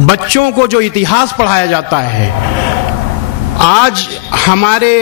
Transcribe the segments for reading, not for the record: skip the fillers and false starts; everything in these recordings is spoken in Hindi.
बच्चों को जो इतिहास पढ़ाया जाता है, आज हमारे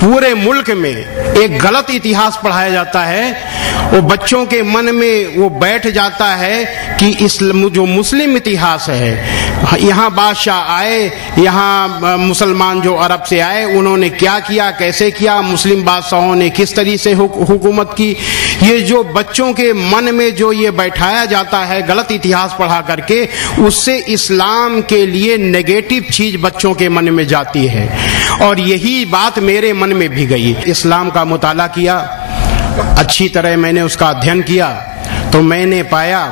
पूरे मुल्क में एक गलत इतिहास पढ़ाया जाता है। वो बच्चों के मन में वो बैठ जाता है कि जो मुस्लिम इतिहास है, यहाँ बादशाह आए, यहाँ मुसलमान जो अरब से आए उन्होंने क्या किया, कैसे किया, मुस्लिम बादशाहों ने किस तरीके से हुकूमत की। ये जो बच्चों के मन में जो ये बैठाया जाता है गलत इतिहास पढ़ा करके, उससे इस्लाम के लिए नेगेटिव चीज बच्चों के मन में जाती है। और यही बात मेरे मन में भी गई। इस्लाम का मुताला किया, अच्छी तरह मैंने उसका अध्ययन किया, तो मैंने पाया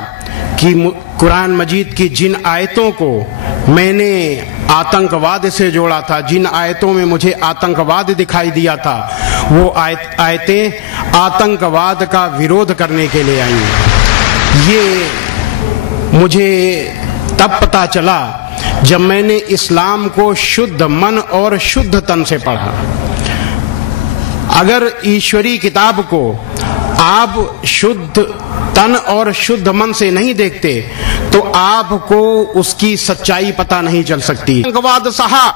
कि कुरान मजीद की जिन आयतों को मैंने आतंकवाद से जोड़ा था, जिन आयतों में मुझे आतंकवाद दिखाई दिया था, वो आयतें आतंकवाद का विरोध करने के लिए आई। ये मुझे तब पता चला जब मैंने इस्लाम को शुद्ध मन और शुद्ध तन से पढ़ा। अगर ईश्वरी किताब को आप शुद्ध तन और शुद्ध मन से नहीं देखते तो आपको उसकी सच्चाई पता नहीं चल सकती। आतंकवाद सहा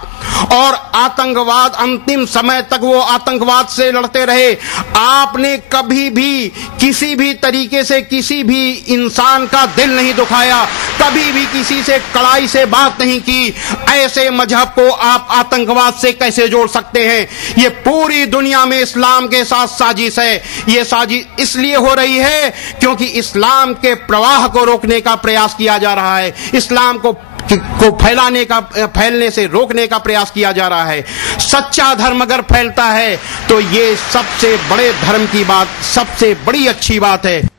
और आतंकवाद अंतिम समय तक वो आतंकवाद से लड़ते रहे। आपने कभी भी किसी भी तरीके से किसी भी इंसान का दिल नहीं दुखाया, कभी भी किसी से कड़ाई से बात नहीं की। ऐसे मजहब को आप आतंकवाद से कैसे जोड़ सकते हैं? ये पूरी दुनिया में इस्लाम के साथ साजिश है। ये साजिश इसलिए हो रही है क्योंकि इस्लाम के प्रवाह को रोकने का प्रयास किया जा रहा है, इस्लाम को फैलने से रोकने का प्रयास किया जा रहा है। सच्चा धर्म अगर फैलता है तो ये सबसे बड़े धर्म की बात, सबसे बड़ी अच्छी बात है।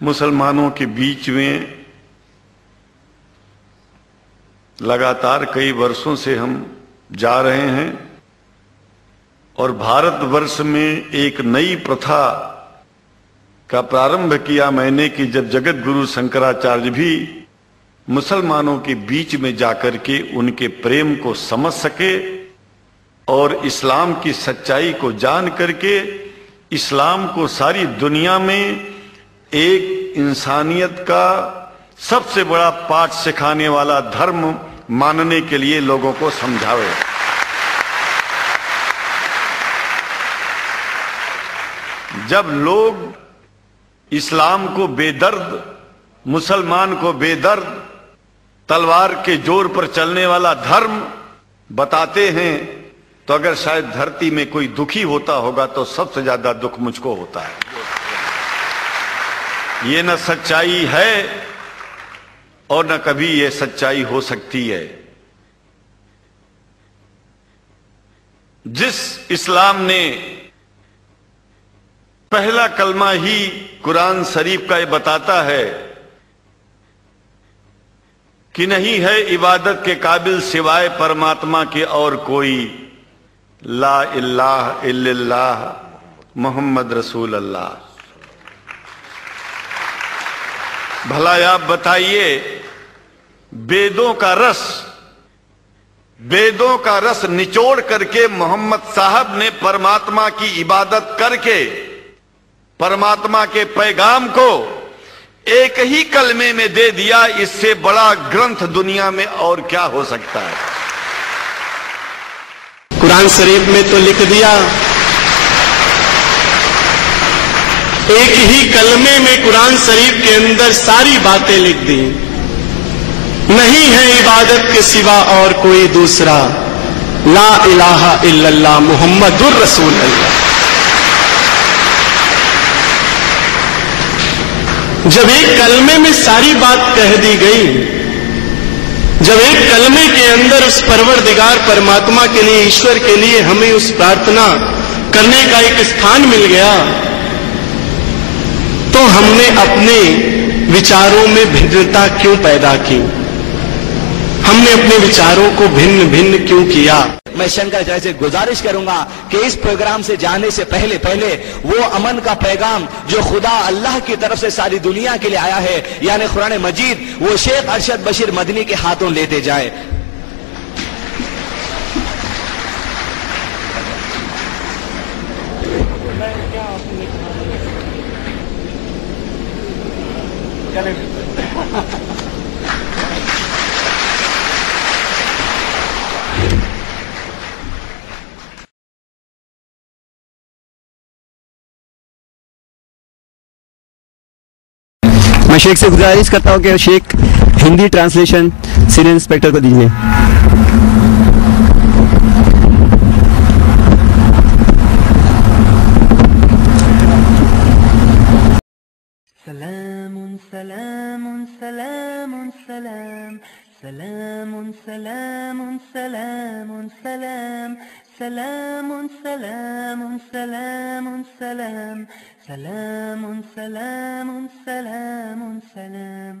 मुसलमानों के बीच में लगातार कई वर्षों से हम जा रहे हैं और भारतवर्ष में एक नई प्रथा का प्रारंभ किया मैंने कि जब जगत गुरु शंकराचार्य भी मुसलमानों के बीच में जाकर के उनके प्रेम को समझ सके और इस्लाम की सच्चाई को जान करके इस्लाम को सारी दुनिया में एक इंसानियत का सबसे बड़ा पाठ सिखाने वाला धर्म मानने के लिए लोगों को समझावे। जब लोग इस्लाम को बेदर्द, मुसलमान को बेदर्द, तलवार के जोर पर चलने वाला धर्म बताते हैं तो अगर शायद धरती में कोई दुखी होता होगा तो सबसे ज्यादा दुख मुझको होता है। ये न सच्चाई है और न कभी ये सच्चाई हो सकती है। जिस इस्लाम ने पहला कलमा ही कुरान शरीफ का ये बताता है कि नहीं है इबादत के काबिल सिवाय परमात्मा के और कोई, ला इलाहा इल्लल्लाह मोहम्मद रसूल अल्लाह। भला आप बताइए, वेदों का रस निचोड़ करके मोहम्मद साहब ने परमात्मा की इबादत करके परमात्मा के पैगाम को एक ही कलमे में दे दिया। इससे बड़ा ग्रंथ दुनिया में और क्या हो सकता है? कुरान शरीफ में तो लिख दिया, एक ही कलमे में कुरान शरीफ के अंदर सारी बातें लिख दी। नहीं है इबादत के सिवा और कोई दूसरा, ला इलाहा इल्लल्लाह मुहम्मदुर रसूल अल्लाह। जब एक कलमे में सारी बात कह दी गई, जब एक कलमे के अंदर उस परवरदिगार परमात्मा के लिए, ईश्वर के लिए हमें उस प्रार्थना करने का एक स्थान मिल गया, तो हमने अपने विचारों में भिन्नता क्यों पैदा की? हमने अपने विचारों को भिन्न भिन्न क्यों किया? मैं शंकराचार्य से गुजारिश करूंगा कि इस प्रोग्राम से जाने से पहले वो अमन का पैगाम जो खुदा अल्लाह की तरफ से सारी दुनिया के लिए आया है, यानी कुरान मजीद, वो शेख अरशद बशीर मदनी के हाथों लेते जाए। शेख से गुजारिश करता हूँ कि Shaikh Hindi translation senior inspector को दीजिए। सलामुन सलामुन सलामुन सलाम सलामुन सलामुन सलामुन सलाम सलामुन सलामुन सलामुन सलाम सलामुन सलामुन सलामुन सलाम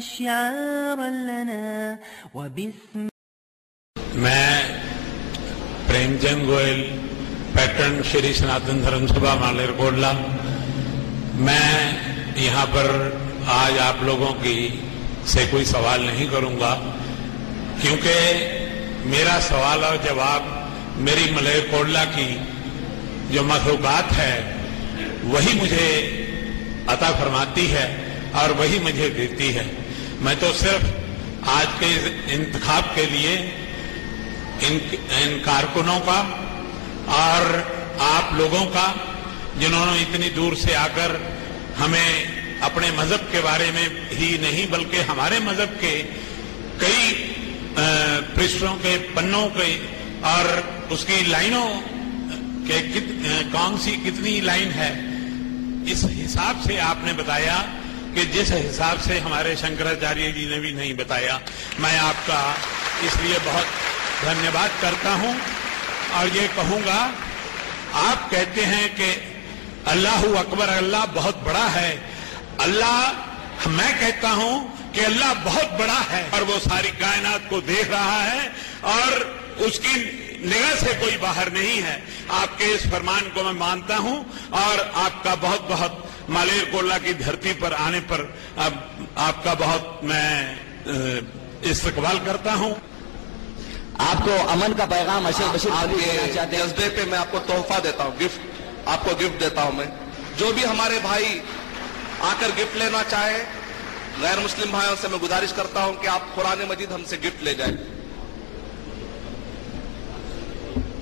शिआरन लना वबिस्म। मैं प्रेमचंद गोयल, पैटर्न श्री सनातन धर्म सभा मालेरकोटला, मैं यहाँ पर आज आप लोगों की से कोई सवाल नहीं करूंगा, क्योंकि मेरा सवाल और जवाब मेरी मालेरकोटला की जो मखलूकात है वही मुझे अता फरमाती है और वही मुझे देती है। मैं तो सिर्फ आज के इंतखाब के लिए इन कारकुनों का और आप लोगों का, जिन्होंने इतनी दूर से आकर हमें अपने मजहब के बारे में ही नहीं बल्कि हमारे मजहब के कई पृष्ठों के पन्नों के और उसकी लाइनों के कौन सी कितनी लाइन है, इस हिसाब से आपने बताया कि जिस हिसाब से हमारे शंकराचार्य जी ने भी नहीं बताया। मैं आपका इसलिए बहुत धन्यवाद करता हूं और ये कहूंगा, आप कहते हैं कि अल्लाहु अकबर, अल्लाह बहुत बड़ा है। अल्लाह, मैं कहता हूं कि अल्लाह बहुत बड़ा है और वो सारी कायनात को देख रहा है और उसकी निगाह से कोई बाहर नहीं है। आपके इस फरमान को मैं मानता हूं और आपका बहुत बहुत मालेरकोटला की धरती पर आने पर आपका बहुत मैं इस्तकबाल करता हूं। आपको अमन का पैगाम अशर बशीर देना चाहते हैं। जज्बे पे मैं आपको तोहफा देता हूँ, गिफ्ट आपको गिफ्ट देता हूँ मैं। जो भी हमारे भाई आकर गिफ्ट लेना चाहे, गैर मुस्लिम भाइयों से मैं गुजारिश करता हूँ कि आप कुरान मजीद हमसे गिफ्ट ले जाए।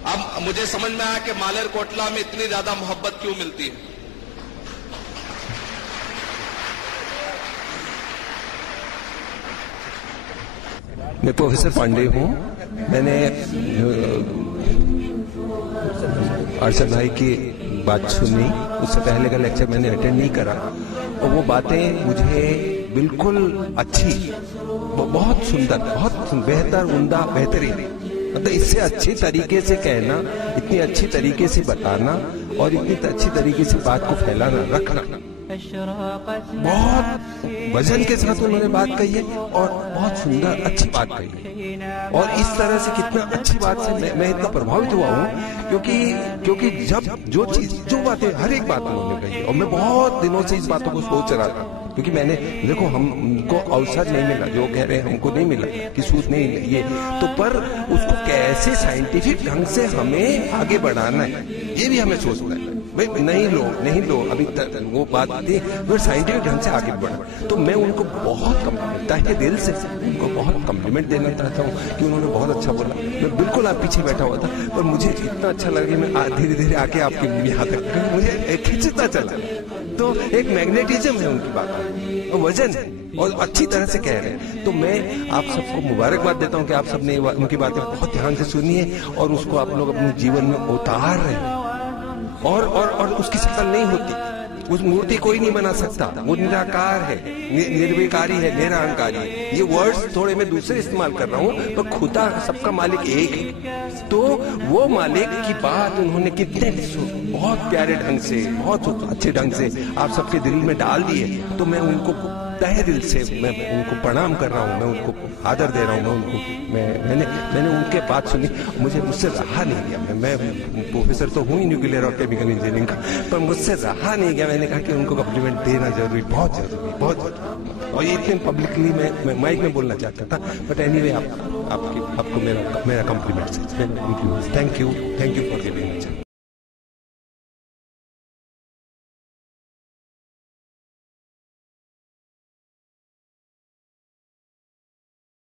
अब मुझे समझ में आया कि मालेरकोटला में इतनी ज्यादा मोहब्बत क्यों मिलती है। मैं प्रोफेसर पांडे हूँ। मैंने अरशद भाई की बात सुनी, उससे पहले का लेक्चर मैंने अटेंड नहीं करा और वो बातें मुझे बिल्कुल अच्छी, बहुत सुंदर, बहुत बेहतर, उम्दा, बेहतरीन, मतलब इससे अच्छी तरीके से कहना, इतनी अच्छी तरीके से बताना और इतनी अच्छी तरीके से बात को फैलाना, रखना, बहुत वजन के साथ उन्होंने बात कही है और बहुत सुंदर अच्छी बात कही है। और इस तरह से कितना अच्छी बात से मैं इतना प्रभावित हुआ हूँ, क्योंकि जब जो चीज, जो बातें, हर एक बात उन्होंने कही और मैं बहुत दिनों से इस बातों को सोच रहा था, क्योंकि मैंने देखो हमको अवसर नहीं मिला, जो कह रहे हैं हमको नहीं मिला कि सूझ नहीं ये तो, पर उसको कैसे साइंटिफिक ढंग से हमें आगे बढ़ाना है ये भी हमें सोचना है। भाई नहीं लो अभी तक वो बात थी, फिर साइंटिफिक ढंग से आगे बढ़ा। तो मैं उनको बहुत कम्प्लीमेंट, तहे दिल से उनको बहुत कम्प्लीमेंट देना चाहता हूँ कि उन्होंने बहुत अच्छा बोला। मैं बिल्कुल आप पीछे बैठा हुआ था, पर मुझे इतना अच्छा लगा कि मैं धीरे धीरे आके आपकी यहाँ तक मुझे खिंचता चला। तो एक मैग्नेटिज्म है उनकी बात और वजन है और अच्छी तरह से कह रहे हैं। तो मैं आप सबको मुबारकबाद देता हूँ कि आप सबने उनकी बातें बहुत ध्यान से सुनी है और उसको आप लोग अपने जीवन में उतार रहे हैं। और उसकी शक्ल नहीं होती, उस मूर्ति कोई नहीं बना सकता, वो निराकार है, निर्विकारी है, निरअहंकारी है। ये वर्ड्स थोड़े मैं दूसरे इस्तेमाल कर रहा हूँ, पर खुदा सबका मालिक एक है। तो वो मालिक की बात उन्होंने कितने बहुत प्यारे ढंग से, बहुत अच्छे ढंग से आप सबके दिल में डाल दी है। तो मैं उनको तहे दिल से मैं उनको प्रणाम कर रहा हूँ, मैं उनको आदर दे रहा हूँ। मैं उनको मैंने उनके बात सुनी, मुझसे रहा नहीं गया। मैं प्रोफेसर तो हूँ ही न्यूक्लियर और केमिकल इंजीनियरिंग का, पर मुझसे रहा नहीं गया। मैंने कहा कि उनको कम्प्लीमेंट देना जरूरी, बहुत जरूरी। और ये इतने पब्लिकली मैं माइक में बोलना चाहता था, बट एनीवे आपको मेरा complement. Thank you for giving.